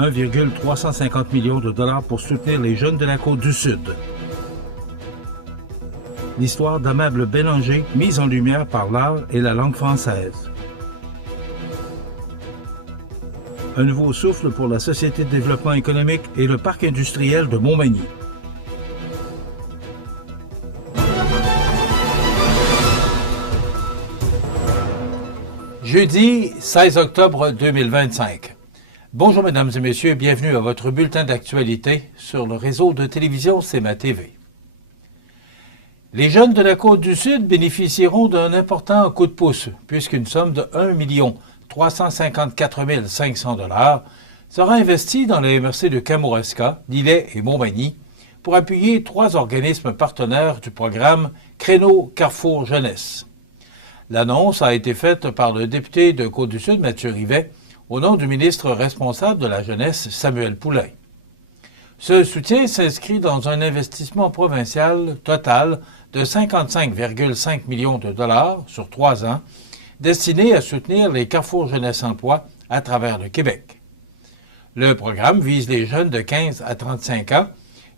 1,350 millions de dollars pour soutenir les jeunes de la Côte-du-Sud. L'histoire d'Amable Bélanger, mise en lumière par l'art et la langue française. Un nouveau souffle pour la Société de développement économique et le parc industriel de Montmagny. Jeudi 16 octobre 2025. Bonjour mesdames et messieurs, bienvenue à votre bulletin d'actualité sur le réseau de télévision CMA TV. Les jeunes de la Côte-du-Sud bénéficieront d'un important coup de pouce puisqu'une somme de 1 354 500 $ sera investie dans la MRC de Kamouraska, Lillet et Montmagny pour appuyer 3 organismes partenaires du programme Créneau Carrefour Jeunesse. L'annonce a été faite par le député de Côte-du-Sud, Mathieu Rivet, au nom du ministre responsable de la Jeunesse, Samuel Poulain. Ce soutien s'inscrit dans un investissement provincial total de 55,5 millions de dollars sur 3 ans, destiné à soutenir les Carrefours Jeunesse Emploi à travers le Québec. Le programme vise les jeunes de 15 à 35 ans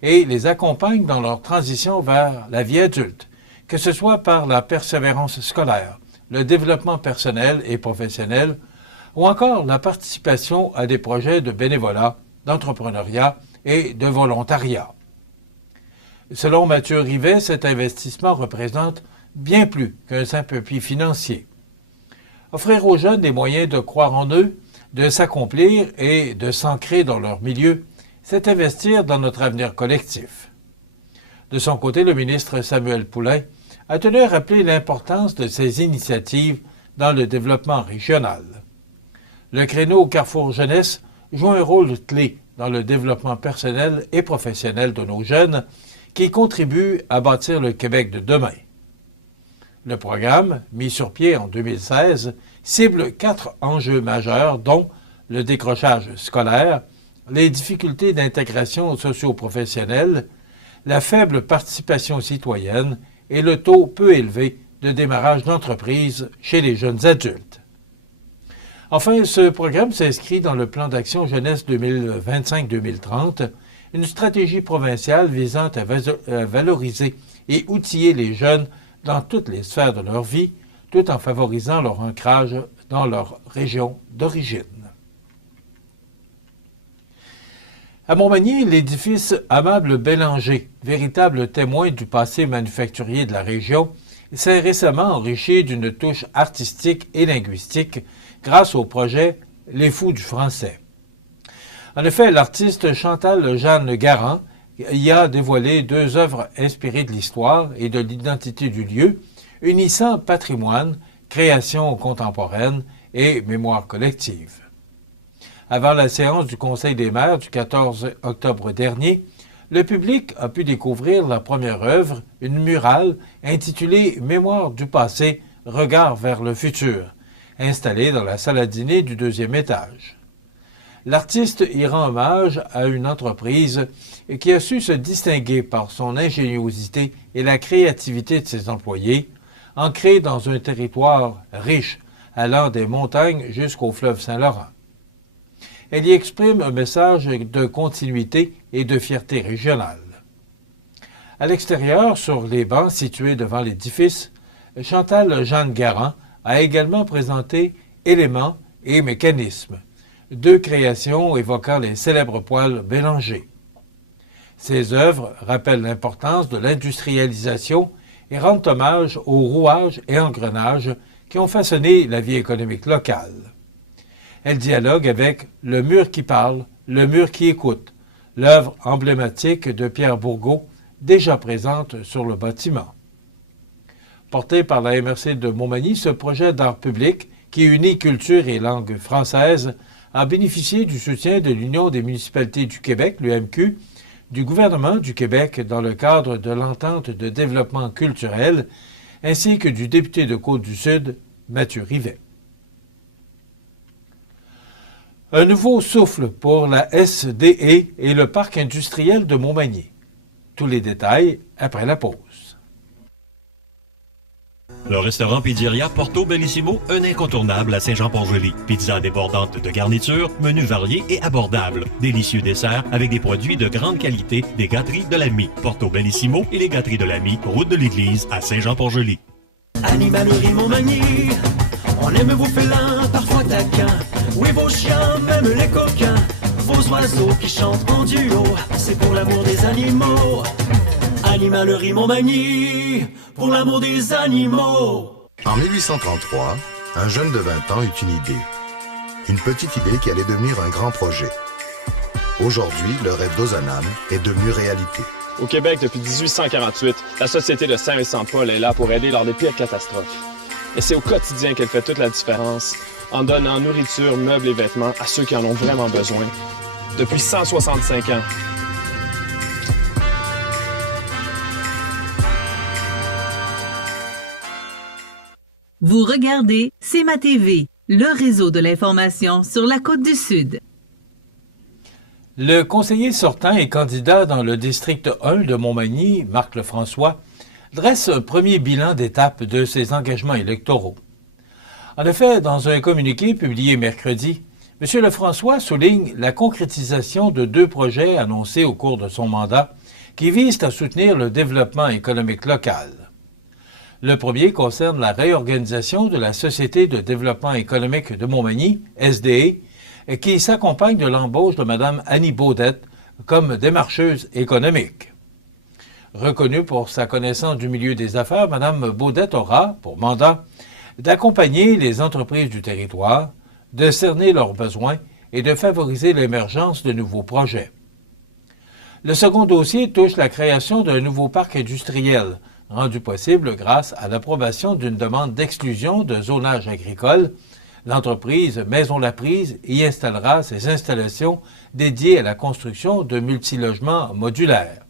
et les accompagne dans leur transition vers la vie adulte, que ce soit par la persévérance scolaire, le développement personnel et professionnel, ou encore la participation à des projets de bénévolat, d'entrepreneuriat et de volontariat. Selon Mathieu Rivet, cet investissement représente bien plus qu'un simple appui financier. Offrir aux jeunes les moyens de croire en eux, de s'accomplir et de s'ancrer dans leur milieu, c'est investir dans notre avenir collectif. De son côté, le ministre Samuel Poulain a tenu à rappeler l'importance de ces initiatives dans le développement régional. Le créneau Carrefour Jeunesse joue un rôle clé dans le développement personnel et professionnel de nos jeunes qui contribuent à bâtir le Québec de demain. Le programme, mis sur pied en 2016, cible 4 enjeux majeurs dont le décrochage scolaire, les difficultés d'intégration socio-professionnelle, la faible participation citoyenne et le taux peu élevé de démarrage d'entreprise chez les jeunes adultes. Enfin, ce programme s'inscrit dans le plan d'action jeunesse 2025-2030, une stratégie provinciale visant à valoriser et outiller les jeunes dans toutes les sphères de leur vie, tout en favorisant leur ancrage dans leur région d'origine. À Montmagny, l'édifice Amable Bélanger, véritable témoin du passé manufacturier de la région, s'est récemment enrichi d'une touche artistique et linguistique grâce au projet Les Fous du français. En effet, l'artiste Chantal Jeanne Garand y a dévoilé 2 œuvres inspirées de l'histoire et de l'identité du lieu, unissant patrimoine, création contemporaine et mémoire collective. Avant la séance du Conseil des maires du 14 octobre dernier, le public a pu découvrir la première œuvre, une murale intitulée « Mémoire du passé, regard vers le futur », installée dans la salle à dîner du 2e étage. L'artiste y rend hommage à une entreprise qui a su se distinguer par son ingéniosité et la créativité de ses employés, ancrée dans un territoire riche, allant des montagnes jusqu'au fleuve Saint-Laurent. Elle y exprime un message de continuité et de fierté régionale. À l'extérieur, sur les bancs situés devant l'édifice, Chantal Jeanne Garand a également présenté Éléments et mécanismes, 2 créations évoquant les célèbres poêles Bélanger. Ces œuvres rappellent l'importance de l'industrialisation et rendent hommage aux rouages et engrenages qui ont façonné la vie économique locale. Elle dialogue avec Le mur qui parle, le mur qui écoute, l'œuvre emblématique de Pierre Bourgault, déjà présente sur le bâtiment. Porté par la MRC de Montmagny, ce projet d'art public, qui unit culture et langue française, a bénéficié du soutien de l'Union des municipalités du Québec, l'UMQ, du gouvernement du Québec dans le cadre de l'entente de développement culturel, ainsi que du député de Côte-du-Sud, Mathieu Rivet. Un nouveau souffle pour la SDE et le parc industriel de Montmagny. Tous les détails après la pause. Le restaurant Pizzeria Porto Bellissimo, un incontournable à Saint-Jean-Port-Joli. Pizza débordante de garniture, menu varié et abordable. Délicieux dessert avec des produits de grande qualité des gâteries de l'Ami. Porto Bellissimo et les gâteries de l'Ami, route de l'église à Saint-Jean-Port-Joli. Animalerie Montmagny, on aime vos félins, parfois taquins. Oui, vos chiens, même les coquins. Vos oiseaux qui chantent en duo, c'est pour l'amour des animaux. Animalerie Montmagny, pour l'amour des animaux. En 1833, un jeune de 20 ans eut une idée. Une petite idée qui allait devenir un grand projet. Aujourd'hui, le rêve d'Ozanam est devenu réalité. Au Québec, depuis 1848, la Société de Saint-Vincent-de-Paul est là pour aider lors des pires catastrophes. Et c'est au quotidien qu'elle fait toute la différence, en donnant nourriture, meubles et vêtements à ceux qui en ont vraiment besoin. Depuis 165 ans. Vous regardez C'est ma TV, le réseau de l'information sur la Côte-du-Sud. Le conseiller sortant et candidat dans le district 1 de Montmagny, Marc Lefrançois, dresse un premier bilan d'étape de ses engagements électoraux. En effet, dans un communiqué publié mercredi, M. Lefrançois souligne la concrétisation de 2 projets annoncés au cours de son mandat qui visent à soutenir le développement économique local. Le premier concerne la réorganisation de la Société de développement économique de Montmagny, SDE, qui s'accompagne de l'embauche de Mme Annie Baudette comme démarcheuse économique. Reconnue pour sa connaissance du milieu des affaires, Mme Baudette aura, pour mandat, d'accompagner les entreprises du territoire, de cerner leurs besoins et de favoriser l'émergence de nouveaux projets. Le second dossier touche la création d'un nouveau parc industriel, rendu possible grâce à l'approbation d'une demande d'exclusion de zonage agricole. L'entreprise Maison Laprise y installera ses installations dédiées à la construction de multilogements modulaires.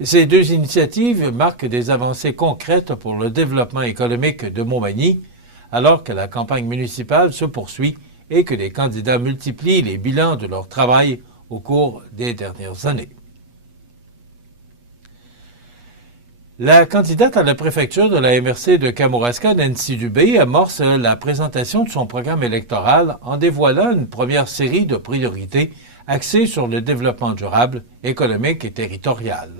Ces 2 initiatives marquent des avancées concrètes pour le développement économique de Montmagny, alors que la campagne municipale se poursuit et que les candidats multiplient les bilans de leur travail au cours des dernières années. La candidate à la préfecture de la MRC de Kamouraska, Nancy Dubé, amorce la présentation de son programme électoral en dévoilant une première série de priorités axées sur le développement durable, économique et territorial.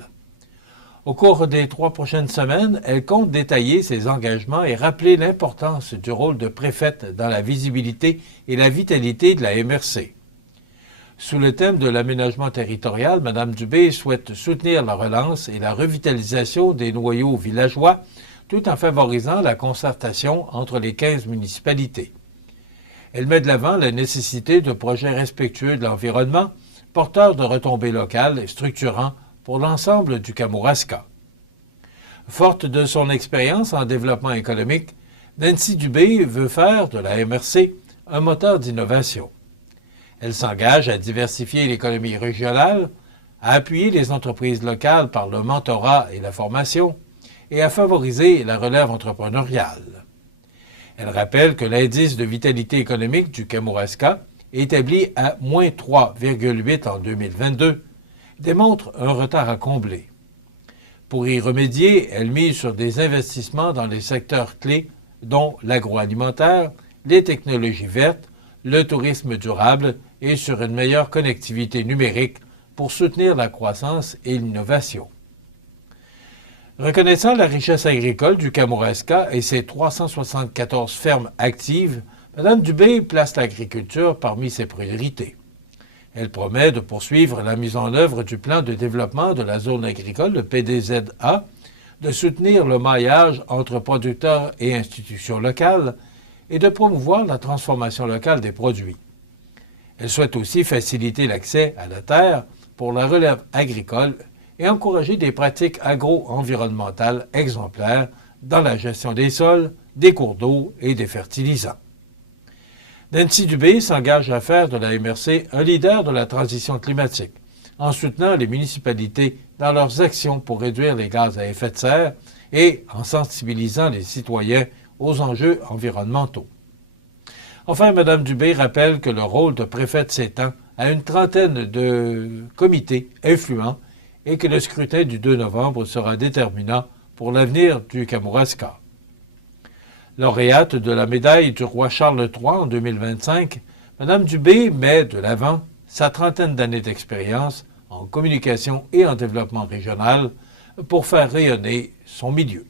Au cours des 3 prochaines semaines, elle compte détailler ses engagements et rappeler l'importance du rôle de préfète dans la visibilité et la vitalité de la MRC. Sous le thème de l'aménagement territorial, Mme Dubé souhaite soutenir la relance et la revitalisation des noyaux villageois, tout en favorisant la concertation entre les 15 municipalités. Elle met de l'avant la nécessité de projets respectueux de l'environnement, porteurs de retombées locales et structurants pour l'ensemble du Kamouraska. Forte de son expérience en développement économique, Nancy Dubé veut faire de la MRC un moteur d'innovation. Elle s'engage à diversifier l'économie régionale, à appuyer les entreprises locales par le mentorat et la formation, et à favoriser la relève entrepreneuriale. Elle rappelle que l'indice de vitalité économique du Kamouraska, établi à moins 3,8 en 2022, démontre un retard à combler. Pour y remédier, elle mise sur des investissements dans les secteurs clés, dont l'agroalimentaire, les technologies vertes, le tourisme durable et sur une meilleure connectivité numérique pour soutenir la croissance et l'innovation. Reconnaissant la richesse agricole du Kamouraska et ses 374 fermes actives, Mme Dubé place l'agriculture parmi ses priorités. Elle promet de poursuivre la mise en œuvre du plan de développement de la zone agricole, le PDZA, de soutenir le maillage entre producteurs et institutions locales et de promouvoir la transformation locale des produits. Elle souhaite aussi faciliter l'accès à la terre pour la relève agricole et encourager des pratiques agro-environnementales exemplaires dans la gestion des sols, des cours d'eau et des fertilisants. Nancy Dubé s'engage à faire de la MRC un leader de la transition climatique, en soutenant les municipalités dans leurs actions pour réduire les gaz à effet de serre et en sensibilisant les citoyens aux enjeux environnementaux. Enfin, Mme Dubé rappelle que le rôle de préfète s'étend à une trentaine de comités influents et que le scrutin du 2 novembre sera déterminant pour l'avenir du Kamouraska. Lauréate de la médaille du roi Charles III en 2025, Mme Dubé met de l'avant sa trentaine d'années d'expérience en communication et en développement régional pour faire rayonner son milieu.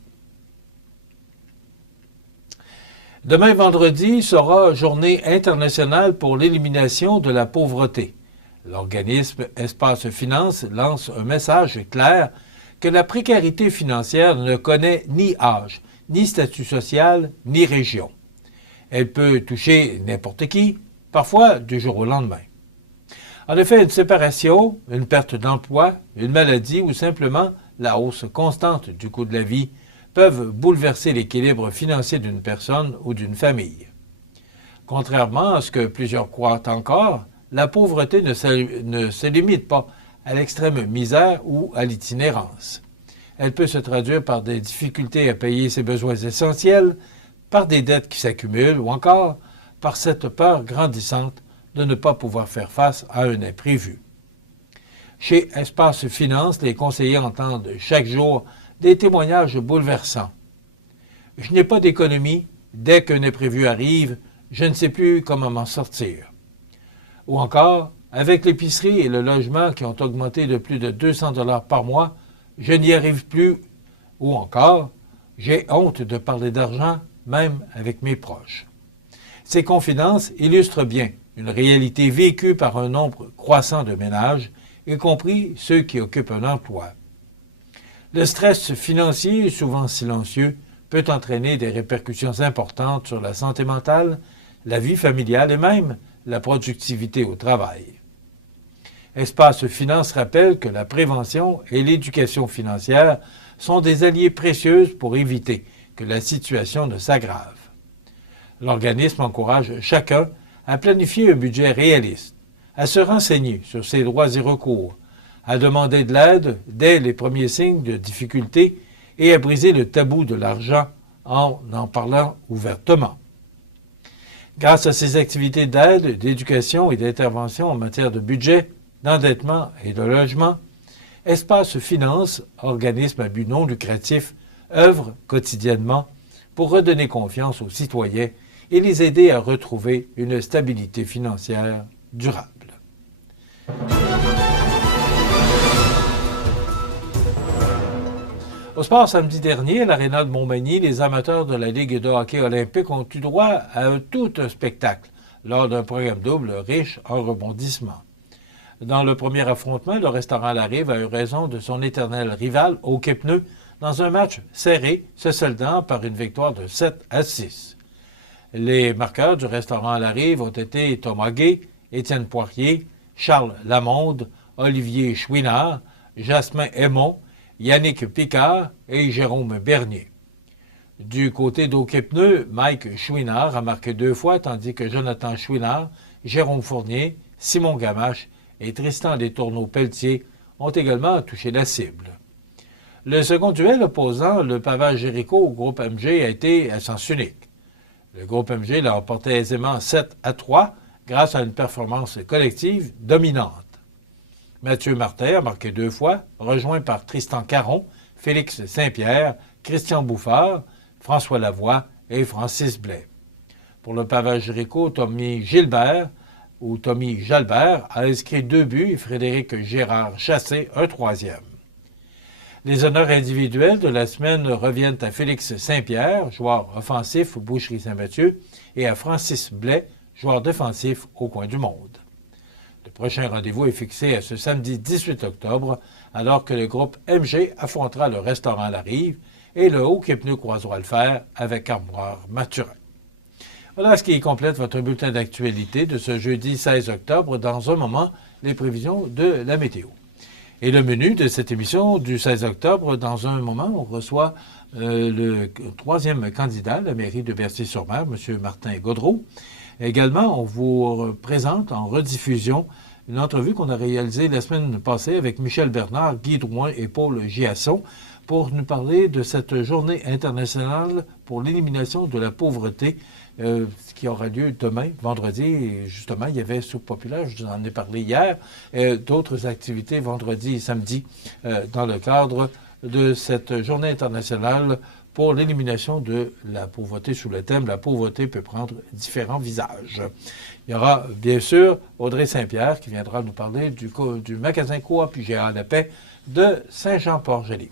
Demain vendredi sera Journée internationale pour l'élimination de la pauvreté. L'organisme Espace Finance lance un message clair que la précarité financière ne connaît ni âge, ni statut social, ni région. Elle peut toucher n'importe qui, parfois du jour au lendemain. En effet, une séparation, une perte d'emploi, une maladie ou simplement la hausse constante du coût de la vie peuvent bouleverser l'équilibre financier d'une personne ou d'une famille. Contrairement à ce que plusieurs croient encore, la pauvreté ne se limite pas à l'extrême misère ou à l'itinérance. Elle peut se traduire par des difficultés à payer ses besoins essentiels, par des dettes qui s'accumulent ou encore par cette peur grandissante de ne pas pouvoir faire face à un imprévu. Chez Espace Finance, les conseillers entendent chaque jour des témoignages bouleversants. Je n'ai pas d'économie, dès qu'un imprévu arrive, je ne sais plus comment m'en sortir. Ou encore, avec l'épicerie et le logement qui ont augmenté de plus de 200 $ par mois, je n'y arrive plus. Ou encore, j'ai honte de parler d'argent, même avec mes proches. Ces confidences illustrent bien une réalité vécue par un nombre croissant de ménages, y compris ceux qui occupent un emploi. Le stress financier, souvent silencieux, peut entraîner des répercussions importantes sur la santé mentale, la vie familiale et même la productivité au travail. Espace Finance rappelle que la prévention et l'éducation financière sont des alliés précieux pour éviter que la situation ne s'aggrave. L'organisme encourage chacun à planifier un budget réaliste, à se renseigner sur ses droits et recours, à demander de l'aide dès les premiers signes de difficulté et à briser le tabou de l'argent en parlant ouvertement. Grâce à ces activités d'aide, d'éducation et d'intervention en matière de budget, d'endettement et de logement, Espace Finance, organisme à but non lucratif, œuvre quotidiennement pour redonner confiance aux citoyens et les aider à retrouver une stabilité financière durable. Au sport, samedi dernier, à l'Aréna de Montmagny, les amateurs de la Ligue de hockey olympique ont eu droit à tout un spectacle lors d'un programme double riche en rebondissements. Dans le premier affrontement, le restaurant La Rive a eu raison de son éternel rival, Hockey-Pneus, dans un match serré, se soldant par une victoire de 7-6. Les marqueurs du restaurant La Rive ont été Thomas Gay, Étienne Poirier, Charles Lamonde, Olivier Chouinard, Jasmin Aymon, Yannick Picard et Jérôme Bernier. Du côté d'Hockey-Pneus, Mike Chouinard a marqué 2 fois, tandis que Jonathan Chouinard, Jérôme Fournier, Simon Gamache et Tristan Letourneau-Pelletier ont également touché la cible. Le second duel opposant le Pavage Jéricho au groupe MG a été à sens unique. Le groupe MG l'a emporté aisément 7-3 grâce à une performance collective dominante. Mathieu Martin a marqué 2 fois, rejoint par Tristan Caron, Félix Saint-Pierre, Christian Bouffard, François Lavoie et Francis Blais. Pour le Pavage Jéricho, Tommy Jalbert a inscrit 2 buts et Frédéric Gérard Chassé un 3e. Les honneurs individuels de la semaine reviennent à Félix Saint-Pierre, joueur offensif au Boucherie Saint-Mathieu, et à Francis Blais, joueur défensif au Coin du Monde. Le prochain rendez-vous est fixé à ce samedi 18 octobre, alors que le groupe MG affrontera le restaurant La Rive et le Hockey-Pneus croisera le fer avec Armoire Mathurin. Voilà ce qui complète votre bulletin d'actualité de ce jeudi 16 octobre. Dans un moment, les prévisions de la météo. Et le menu de cette émission du 16 octobre, dans un moment, on reçoit le 3e candidat à la mairie de Berthier-sur-Mer, M. Martin Gaudreault. Également, on vous présente en rediffusion une entrevue qu'on a réalisée la semaine passée avec Michel Bernard, Guy Drouin et Paul Giasson pour nous parler de cette journée internationale pour l'élimination de la pauvreté qui aura lieu demain, vendredi. Et justement, il y avait Soupe populaire, je vous en ai parlé hier, d'autres activités vendredi et samedi dans le cadre de cette journée internationale pour l'élimination de la pauvreté sous le thème « La pauvreté peut prendre différents visages ». Il y aura bien sûr Audrey Saint-Pierre qui viendra nous parler du magasin Coop IGA La Paix de Saint-Jean-Port-Joli.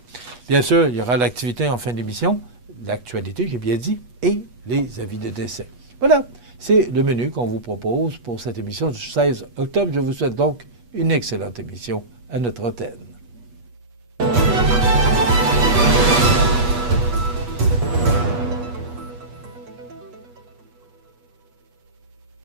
Bien sûr, il y aura l'activité en fin d'émission, l'actualité, j'ai bien dit, et les avis de décès. Voilà, c'est le menu qu'on vous propose pour cette émission du 16 octobre. Je vous souhaite donc une excellente émission à notre antenne.